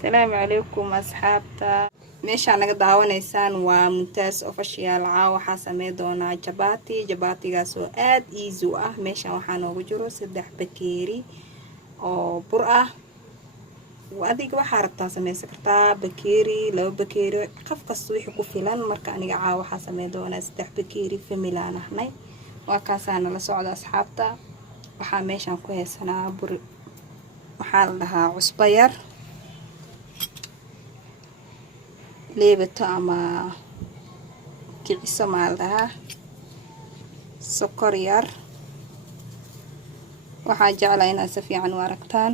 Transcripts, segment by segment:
السلام عليكم أصحابتا ماشي أنا قد عاونيسان وممتاز أوفيشال عاو حاسمي دونا جباتي قاسو آد إيزو ماشي وحانو وجرو سدح بكيري أو برأة وأديك وحاربتا سمي سكرتا بكيري لو بكيري قف قصويح كفلان مركا أنيق عاو حاسمي دونا سدح بكيري في ميلان احني وكاسانا لسعود أصحابتا وحا ماشي كويسنا وحال لها عصبير leebato ama kiciso maaldaha sokor yar waxaan jeclahay inaad si fiican u aragtaan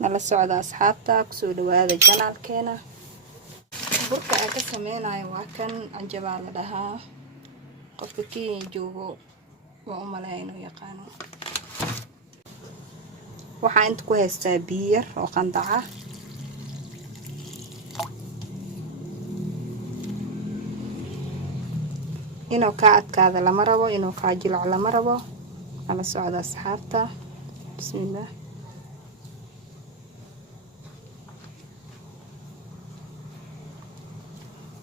nala socda asxaabta kusoo dhawaada janaalkeena burka aan ka sameynayo waa kan canjabaa la dhahaa qofka Kenya joogo waa u maleeyaa inuu yaqaano waxaan inta ku haystaa biyo yar oo qandaca inuu ka adkaado lama rabo inuu ka jilco lama rabo ala socda asxaabta bismillaah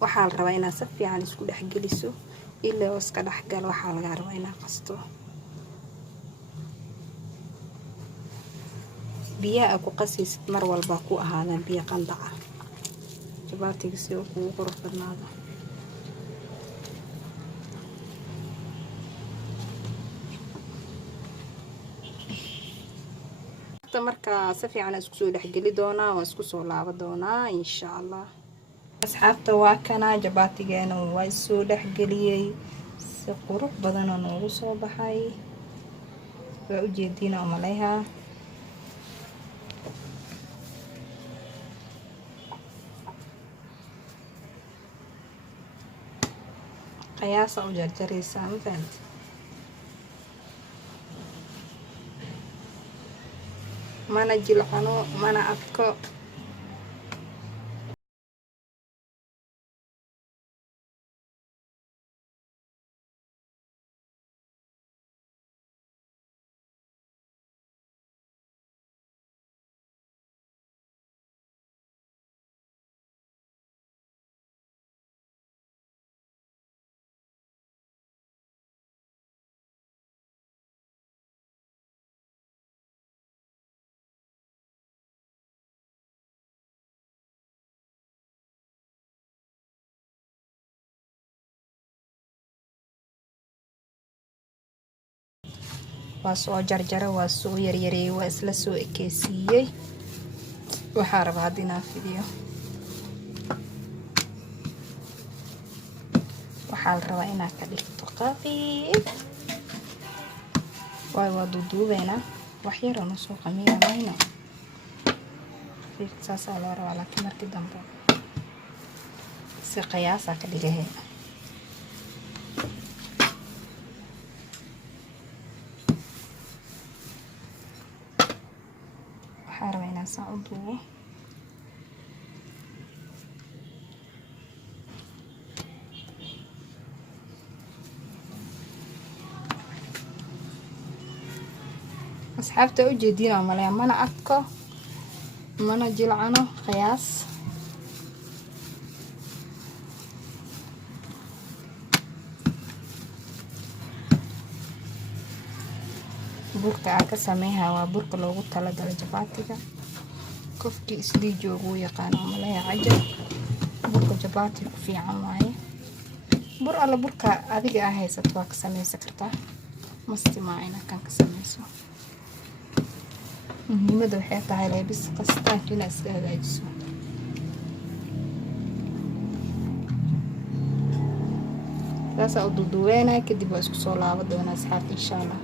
waxaa la rabaa inaad si fiican isku dhex geliso ilaa uu iska dhex galo waxaa laga rabaa inaad qasto biyaha ku qasaysid mar walba ku ahaadaan biyo qandaca jabaatiga si uu kugu qurux badnaado marka si fiican isku soo dhaxgali doonaa waa isku soo laaba doonaa insha Allah asxaabta waa kana jabaatigeena waa soo dhaxgaliyay si qurux badan oo noogu soo baxay waa u jeedina umaleeha qiyaasa u jarjaraysa ma fahanti mana jilcano mana adko waa soo jarjara waa soo yaryareeyay waa isla soo ekeysiyay waxa rabaa inaan fidiyo waxaa la rabaa inaad ka dhigto qafiif waa duuduubeena wax yar oo soo qamiyanayna fiirsaasa loo rabaa laakiin markii dambe si qiyaasa ka dhigahay حاربينا صعدوا أصحابته وجدينا مليا منا أكو منا جلعنا قياس burka aan ka sameeyaa waa burka loogu talagalay jabaatiga qofkii isdii joogo yaqaan maleeya cajab burka jabaatiga ku fiican waaye bur alla burka adiga ah haysato waa ka sameysan kartaa mastima inaad kan ka sameyso muhiimada waxay tahay leebis qastaanka inaad iska hagaajiso taas oo duuduweena kadib waa isku soo laaba doonaa asxaabta insha Allah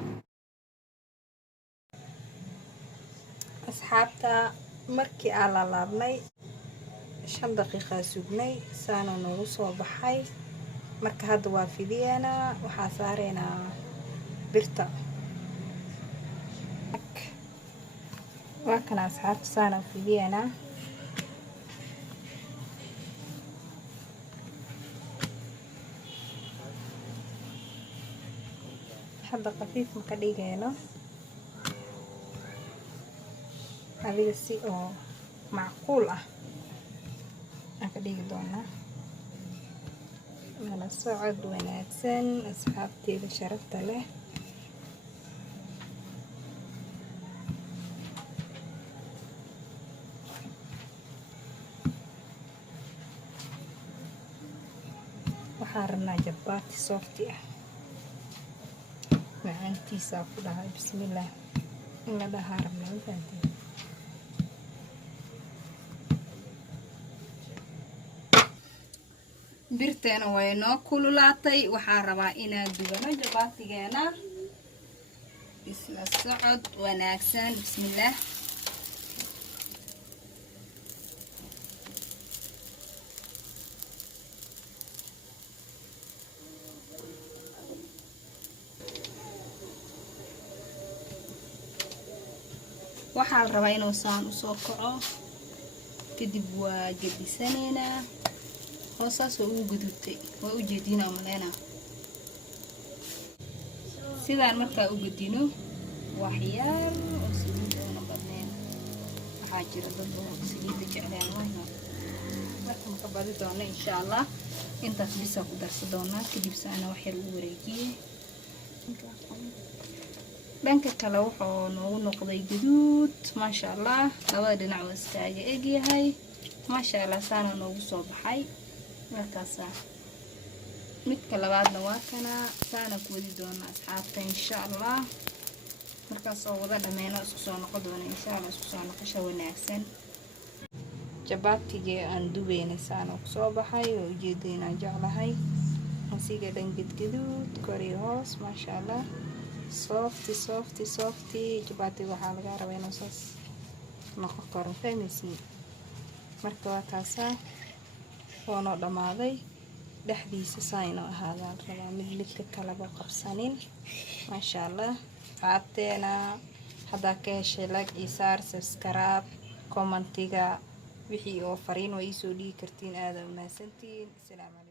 asxaabta markii aan la laabnay 5 daqiiqo sugnay saana noogu soo baxay marka hadda waa fidiyeena waxa saareena birta waa kana asxaabta saana fidiyeena hadda qafiif ma ka dhigayno adiga si oo macquul ah dhigi doonaa. Nala socod wanaagsan asxaabteeda sharafta leh. waxaan rabnaa jabaati softi ah macaantiisa ku dhahay bismillaah in la dhahaa rabnaa mafahanteen. birteena way noo kululaatay. waxaan rabaa inaan dubano jabaatigeena. isla socod wanaagsan bismillaah. waxaa la rabaa inuu saan usoo kaco kadib waa gedisaneynaa. hoosaas waa ugu gudubtay waa u jeedinaa maleynaa. sidaan markaa u gedino waxyaal oo saliid oona badneen. waxaa jira dad badan oo saliidda jeclaan wayna marka maka badi doona insha allah. intaas bisaa ku darsa doonaa kadib saana wax yar u wareejiyey. dhanka kale wuxuu noogu noqday gaduud maasha allah. labada dhinac waa iskaaga egyahay maasha allah. saana noogu soo baxay markaasa midka labaadna waa kana. saana ku wadi doona asxaabta insha allah. markaas oo wada dhameyno isku soo noqon doona insha allah. isku soo noqosho wanaagsan. jabaatigii aan dubeynay saana ku soo baxay oo ujeedinaa jeclahay. asiga dhan gadgaduud kor iyo hoos maasha allah. softi jabaati waxaa laga rabaa inuu saas noqon karo fahmaysiin. marka waa taasaa oo noo dhamaaday. dhexdiisa saa inoo ahaadaan rabaa mid midka kaleba qabsanin maasha allah. qaabteena haddaa ka heshay like iyo saar subscribe commentiga wixii oo fariin waa iisoo dhigi kartiin. aada u mahadsantihiin. assalaamu calaykum.